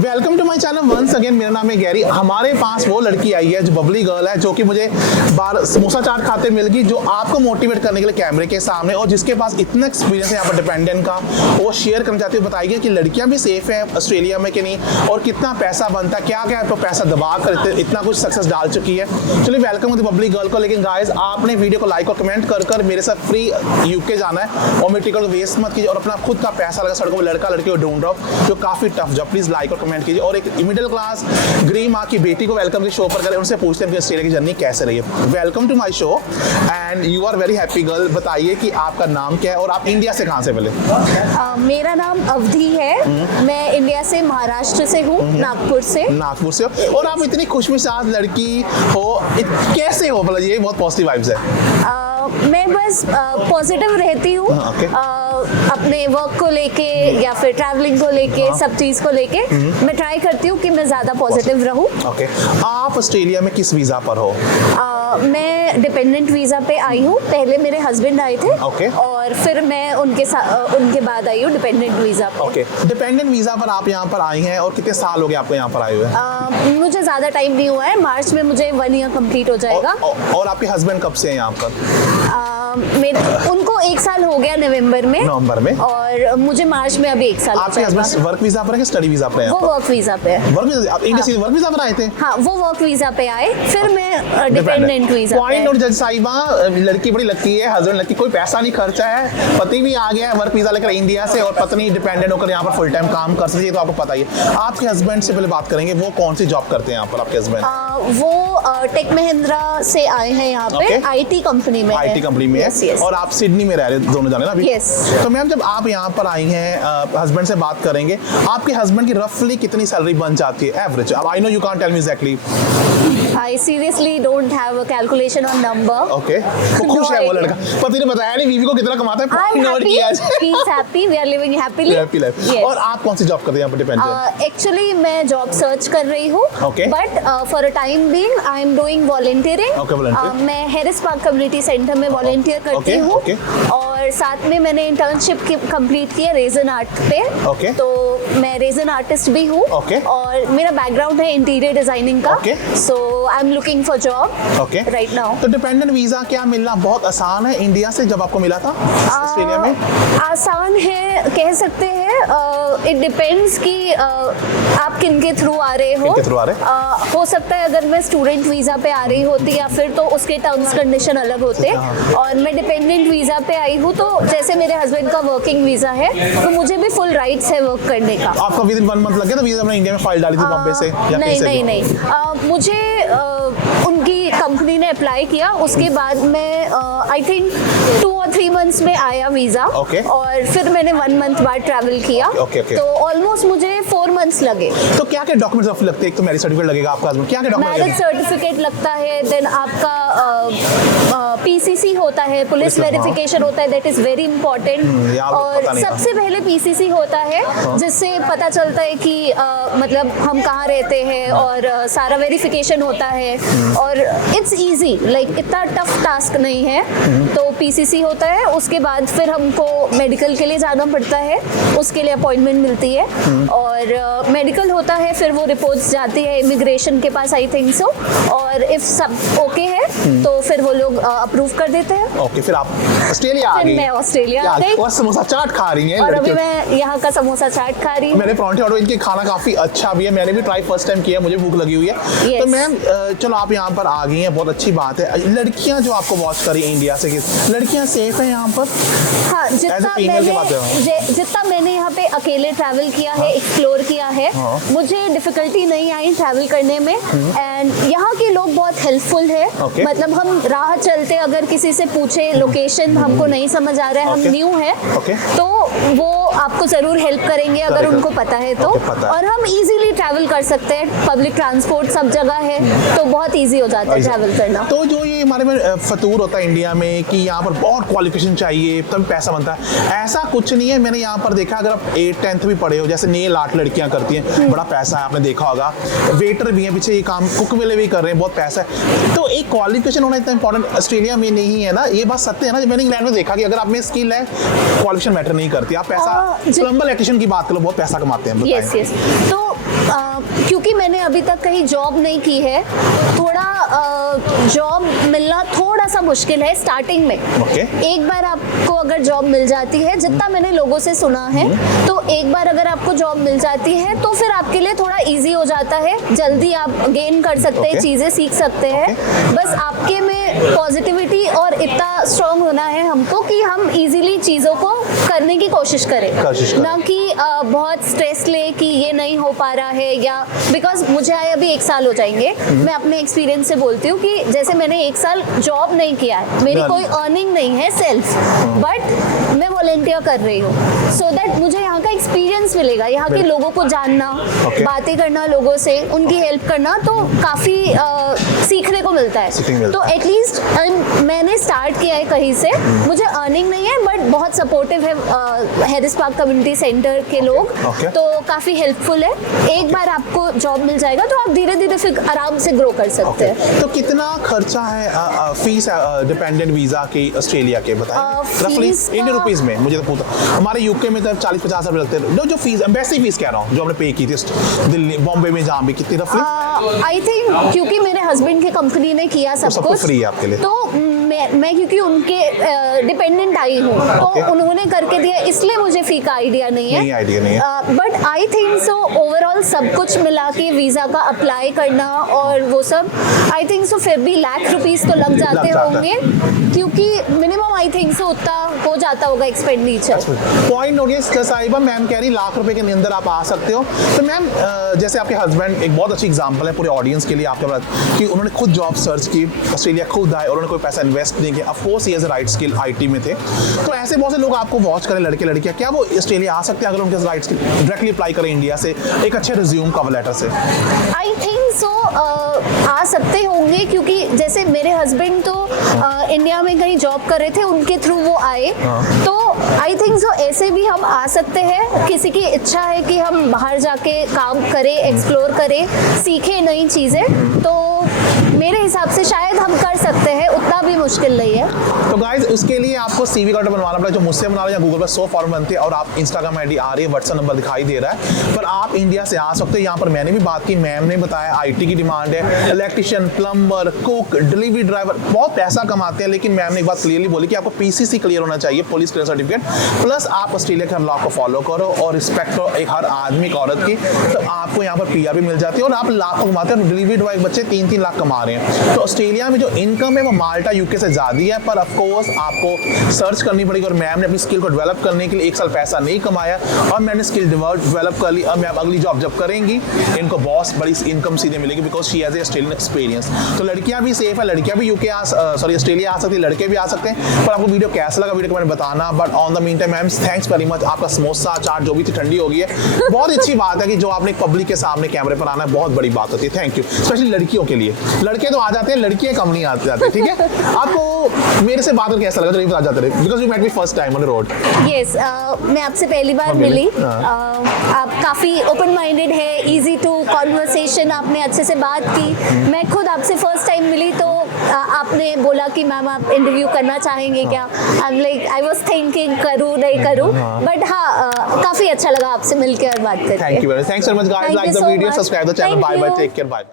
Welcome to my channel once again. मेरा नाम है गैरी। हमारे पास वो लड़की आई है जो बबली गर्ल है, जो कि मुझे बार समोसा चाट खाते मिल गई, जो आपको मोटिवेट करने के लिए कैमरे के सामने और जिसके पास इतना एक्सपीरियंस है यहाँ पर डिपेंडेंट का, वो शेयर करना चाहती है। बताइए कि लड़कियाँ भी सेफ है ऑस्ट्रेलिया में कि नहीं, और कितना पैसा बनता है, क्या क्या तो पैसा दबा कर इतना कुछ सक्सेस डाल चुकी है। चलिए वेलकम टू बबली गर्ल को। लेकिन गाइस, आपने वीडियो को लाइक और कमेंट कर मेरे साथ फ्री यूके जाना है और मेरे टिकट को वेस्ट मत कीजिए और अपना खुद का पैसा लगा सड़कों में लड़का लड़की को ढूंढ रहा हो जो काफी टफ जॉब। प्लीज लाइक और कमेंट कीजिए और एक मिडिल क्लास गरीब माँ की बेटी को वेलकम के शो पर करें, उनसे पूछते हैं कि ऑस्ट्रेलिया की जर्नी कैसे रही है। Welcome to my show and you are very happy girl. बताइए कि आपका नाम क्या है और आप इंडिया से कहाँ से मिले? मेरा नाम अवधि है। मैं इंडिया से, महाराष्ट्र से हूँ, नागपुर से। नागपुर से हो और आप इतनी खुशमिजाज लड़की हो, कैसे हो? मतलब ये बहुत पॉजिटिव वाइब्स है। मैं बस पॉजिटिव रहती हूँ अपने वर्क को लेके या फिर ट्रैवलिंग को लेके, सब चीज़ को लेके मैं ट्राई करती हूँ कि मैं ज़्यादा पॉजिटिव रहूँ। ओके, आप ऑस्ट्रेलिया में किस वीज़ा पर हो? मैं डिपेंडेंट वीज़ा पे आई हूँ। पहले मेरे हस्बैंड आए थे और फिर मैं उनके बाद आई हूँ डिपेंडेंट वीज़ा पे। ओके, डिपेंडेंट वीज़ा पर आप यहाँ पर आई हैं और कितने साल हो गए आपको यहाँ पर आए हुए? मुझे ज़्यादा टाइम नहीं हुआ है। मार्च में मुझे 1 ईयर कंप्लीट हो जाएगा। और आपके हस्बैंड कब से हैं यहाँ पर? उनको 1 साल हो गया नवंबर में और मुझे मार्च में अभी 1 साल। आपके हस्बैंड वर्क वीजा पर है कि स्टडी वीजा पर है? वो वर्क वीजा पे है। Work visa? आप इंडिया से वर्क वीजा पर आए थे? हाँ, वो वर्क वीजा पे आए, फिर मैं डिपेंडेंट वीजा पे। पॉइंट नोट जज साहिबा, लड़की बड़ी लकी है, हस्बैंड लकी, कोई पैसा नहीं खर्चा है, पति भी आ गया है वर्क वीजा लेकर इंडिया से और पत्नी डिपेंडेंट होकर यहाँ पर फुल टाइम काम कर सकती है। तो आपको पता ही है। आपके हस्बैंड से पहले बात करेंगे, वो कौन सी जॉब करते हैं यहाँ पर आपके हस्बैंड? वो टेक महिंद्रा से आए हैं यहाँ पे, आईटी कंपनी में। आईटी कंपनी में है और आप सिडनी में रह रहे दोनों जाने ना अभी? यस। तो मैम, जब आप यहाँ पर आई हैं, हस्बैंड से बात करेंगे, आपके हस्बैंड की रफली कितनी सैलरी बन जाती है एवरेज? अब I know you can't tell me exactly. I seriously don't have a calculation on number. Okay, वो खुश है वो लड़का। पति ने बताया नहीं बीवी को कितना कमाता है? I'm happy. He's happy. We are living happily. Happy life. Yes. और आप कौन सी जॉब करते हैं यहाँ पर डिपेंडेंट? Actually मैं जॉब सर्च कर रही हूँ। Okay. But for a time being I am doing volunteering. Okay, volunteer. मैं हैरिस पार्क कम्युनिटी सेंटर में वॉलंटियर करती हूँ। और साथ में मैंने इंटर्नशिप कंप्लीट की है रेजन आर्ट पे। Okay. तो मैं रेजन आर्टिस्ट भी हूँ। Okay. और मेरा बैकग्राउंड है इंटीरियर डिजाइनिंग का। Okay. So I'm looking for job right now. तो डिपेंडेंट वीजा क्या मिलना बहुत आसान है इंडिया से जब आपको मिला था ऑस्ट्रेलिया में? आसान है कह सकते हैं। इट डिपेंड्स कि आप किन के थ्रू आ रहे हो। हो सकता है अगर मैं स्टूडेंट वीजा पे आ रही होती या फिर तो उसके टर्म्स कंडीशन अलग होते। और मैं डिपेंडेंट वीजा पे आई हूँ, तो जैसे मेरे हस्बैंड का वर्किंग वीजा है तो मुझे भी फुल राइट्स है वर्क करने का। आपका विदिन 1 मंथ लग गया था वीजा में? इंडिया में फाइल डाली थी बॉम्बे से या नहीं। मुझे उनकी कंपनी ने अप्लाई किया, उसके बाद मैं आई थिंक 2 और 3 मंथ्स में आया वीजा। और फिर मैंने 1 मंथ बाद ट्रैवल किया। तो ऑलमोस्ट मुझे 4 मंथ्स लगे। तो क्या क्या डॉक्यूमेंट्स आपको लगते हैं? एक तो मैरिज सर्टिफिकेट लगेगा आपका, क्या क्या डॉक्यूमेंट? मैरिज सर्टिफिकेट लगता है, देन आपका पीसीसी होता है, पुलिस वेरिफिकेशन होता है, दैट इज वेरी इंपॉर्टेंट। और सबसे पहले पीसीसी होता है जिससे पता चलता है कि मतलब हम कहाँ रहते हैं और सारा वेरिफिकेशन होता है। और इट्स इजी, लाइक इतना टफ टास्क नहीं है। तो पीसीसी होता है, उसके बाद फिर हमको मेडिकल के लिए जाना पड़ता है, उसके लिए अपॉइंटमेंट मिलती है। और मेडिकल होता है, फिर वो रिपोर्ट्स जाती है इमिग्रेशन के पास, आई थिंक सो। और इफ सब ओके है तो फिर वो लोग अप्रूव कर देते हैं। ओके, फिर आप ऑस्ट्रेलिया आ गई? मैं ऑस्ट्रेलिया आ गई और समोसा चाट खा रही हैं। और अभी मैं यहाँ का समोसा चाट खा रही हूँ। मैंने परांठे ऑर्डर, इनके खाना काफी अच्छा भी है, मैंने भी ट्राई फर्स्ट टाइम किया, मुझे भूख लगी हुई है। तो मैम चलो आप यहाँ पर आ गई हैं, बहुत अच्छी बात है। लड़कियाँ जो आपको वॉच करी इंडिया से, लड़कियाँ सेफ है यहाँ पर? हाँ, जितना मैंने यहाँ पे अकेले ट्रैवल किया है, एक्सप्लोर किया है, मुझे डिफिकल्टी नहीं आई ट्रैवल करने में। एंड यहाँ के लोग बहुत हेल्पफुल है। मतलब हम राह चलते अगर किसी से पूछे लोकेशन हमको नहीं समझ आ रहा है, हम न्यू है, तो वो आपको जरूर हेल्प करेंगे अगर उनको पता है तो। और हम इजीली ट्रैवल कर सकते हैं, पब्लिक ट्रांसपोर्ट सब जगह है, तो बहुत इजी हो जाता है ट्रैवल करना। तो जो ये हमारे में फतूर होता है इंडिया में कि यहाँ पर बहुत क्वालिफिकेशन चाहिए तब पैसा बनता है, ऐसा कुछ नहीं है। मैंने यहाँ पर देखा, अगर आप 8th 10th भी पढ़े हो, जैसे नेल आर्ट लड़कियाँ करती हैं, बड़ा पैसा है, आपने देखा होगा। वेटर भी हैं पीछे, ये काम कुक वाले भी कर रहे हैं, बहुत पैसा है। तो एक क्वालिफिकेशन होना इतना इंपॉर्टेंट ऑस्ट्रेलिया में नहीं है ना, ये बात सत्य है ना। मैंने इंग्लैंड में देखा कि अगर आप में स्किल है, क्वालिफिकेशन मैटर नहीं करती। आप पैसा, प्लम्बर इलेक्ट्रिशियन की बात करो, बहुत पैसा कमाते हैं। यस। तो क्योंकि मैंने अभी तक कहीं जॉब नहीं की है, थोड़ा जॉब मिलना थोड़ा सा मुश्किल है स्टार्टिंग में। Okay. एक बार आपको अगर जॉब मिल जाती है, जितना मैंने लोगों से सुना है, तो एक बार अगर आपको जॉब मिल जाती है तो फिर आपके लिए थोड़ा इजी हो जाता है, जल्दी आप गेन कर सकते हैं, Okay. चीज़ें सीख सकते हैं। बस आपके में पॉजिटिविटी और इतना स्ट्रांग होना है हमको कि हम इजीली चीज़ों को करने की कोशिश करें, ना कि बहुत स्ट्रेस ले कि ये नहीं हो पा रहा है, या बिकॉज मुझे आए अभी 1 साल हो जाएंगे। मैं अपने एक्सपीरियंस से बोलती हूँ कि जैसे मैंने 1 साल जॉब नहीं किया है, मेरी कोई अर्निंग नहीं है सेल्फ, बट मैं वॉलेंटियर कर रही हूँ, सो दैट मुझे यहाँ का एक्सपीरियंस मिलेगा, यहाँ के लोगों को जानना, बातें करना लोगों से, उनकी हेल्प करना, तो काफ़ी सीखने को मिलता है। तो एटलीस्ट मैंने स्टार्ट किया है कहीं से, मुझे अर्निंग नहीं है बट बहुत सपोर्टिव है हैरिस पार्क कम्युनिटी सेंटर के लोग, तो काफ़ी हेल्पफुल है। एक बार आपको जॉब मिल जाएगा तो आप धीरे धीरे फिर आराम से ग्रो कर सकते हैं। तो कितना खर्चा है फीस डिपेंडेंट वीजा की ऑस्ट्रेलिया के, बताएं रफली इंडियन रुपीस में। मुझे तो पूछा, हमारे यूके में तो 40-50 रुपए लगते हैं, जो फीस एम्बेसी फीस कह रहा हूँ जो हमने पे की थी दिल्ली बॉम्बे में, जहाँ भी, कितनी रफली? आई थिंक क्योंकि मेरे हस्बैंड की कंपनी ने किया सब कुछ फ्री है आपके लिए, तो मैं क्योंकि उनके डिपेंडेंट आई हूँ, तो उन्होंने करके दिया, इसलिए मुझे फी का आइडिया नहीं है। But I think so overall सब कुछ मिला के वीज़ा का अप्लाई करना और वो सब, आई थिंक सो फिर भी लाख रुपीस तो लग जाते होंगे, क्योंकि मिनिमम आई थिंक सो उतना हो जाता होगा एक्सपेंडिचर। पॉइंट हो गया साहिबा, मैम कह रही लाख रुपए के अंदर आप आ सकते हो। तो मैम जैसे आपके हस्बैंड एक बहुत अच्छी एग्जांपल है पूरे ऑडियंस के लिए आपके पास, कि उन्होंने खुद जॉब सर्च की, ऑस्ट्रेलिया खुद आए और उन्होंने कोई पैसा इन्वेस्ट नहीं किया। Of course he has a right skill, IT में थे, तो ऐसे बहुत से लोग आपको वॉच करें, लड़के लड़कियां, क्या वो ऑस्ट्रेलिया आ सकते हैं अगर उनके राइट स्किल डायरेक्टली अप्लाई करें इंडिया से एक अच्छे रिज्यूम कवर लेटर से? आई थिंक सो आ सकते होंगे, क्योंकि जैसे मेरे हस्बैंड तो इंडिया में कहीं जॉब कर रहे थे, उनके थ्रू वो आए, तो आई थिंक सो ऐसे भी हम आ सकते हैं। किसी की इच्छा है कि हम बाहर जाके काम करें, एक्सप्लोर करें, सीखें नई चीज़ें, तो मेरे हिसाब से शायद हम कर सकते हैं, उतना भी मुश्किल नहीं है। तो गाइज उसके लिए आपको CV कार्ड बनवाना पड़ेगा, जो मुझसे बना रहे हैं, गूगल पर 100 फॉर्म बनते हैं और आप इंस्टाग्राम ID आ रही है, व्हाट्सएप नंबर दिखाई दे रहा है, पर आप इंडिया से आ सकते हो। यहाँ पर मैंने भी बात की, मैम ने बताया IT की डिमांड है, electrician, plumber, cook, delivery driver, बहुत पैसा कमाते हैं, लेकिन मैम ने एक बात क्लियरली बोली कि आपको PCC क्लियर होना चाहिए, पुलिस क्लियर सर्टिफिकेट, प्लस आप ऑस्ट्रेलिया के लॉ को फॉलो करो और रिस्पेक्ट करो एक हर आदमी की, औरत की, तो आपको यहाँ पर PR भी मिल जाती है और आप लाखों कमाते हैं। डिलीवरी ड्राइवर बच्चे 3-3 लाख कमा रहे हैं। तो ऑस्ट्रेलिया में जो इनकम है वो माल्टा UK से ज़्यादा है, पर ऑफकोर्स आपको सर्च करनी पड़ेगी। और मैम ने अपनी स्किल को डेवलप करने के लिए 1 साल पैसा नहीं कमाया और मैंने स्किल डेवलप कर ली। अब मैम अगली जॉब जब करेंगी, इनको बहुत बड़ी इनकम सीधे मिलेगी, because she has a Australian experience. तो लड़कियां भी सेफ है, लड़कियां भी ऑस्ट्रेलिया आ सकती है, लड़के भी आ सकते हैं। पर आपको वीडियो कैसा लगा, वीडियो को मैंने बताना। But on the mean time ma'am thanks very much, आपका समोसा चाट जो भी थी ठंडी हो गई है। बहुत अच्छी बात है कि जो आपने पब्लिक के सामने कैमरे पर आना है, बहुत बड़ी बात होती है। थैंक यू, स्पेशली लड़कियों के लिए। लड़के तो आ जाते हैं, लड़कियां कम नहीं आते जाते, ठीक है। आपको मेरे से बात करके कैसा लगा, तो बता जाते रहे, because you met me first time on the road. Yes, मैं आपसे पहली बार मिली। आप काफ़ी ओपन माइंडेड है, इजी टू कॉन्वर्सेशन, आपने अच्छे से बात की। मैं खुद आपसे फर्स्ट टाइम मिली, तो आपने बोला कि मैम आप इंटरव्यू करना चाहेंगे क्या? आई वाज थिंकिंग करूँ नहीं करूँ, बट हाँ काफ़ी अच्छा लगा आपसे मिलकर और बात करके। Thank you very much guys, like the video, subscribe the channel, bye bye, take care, bye.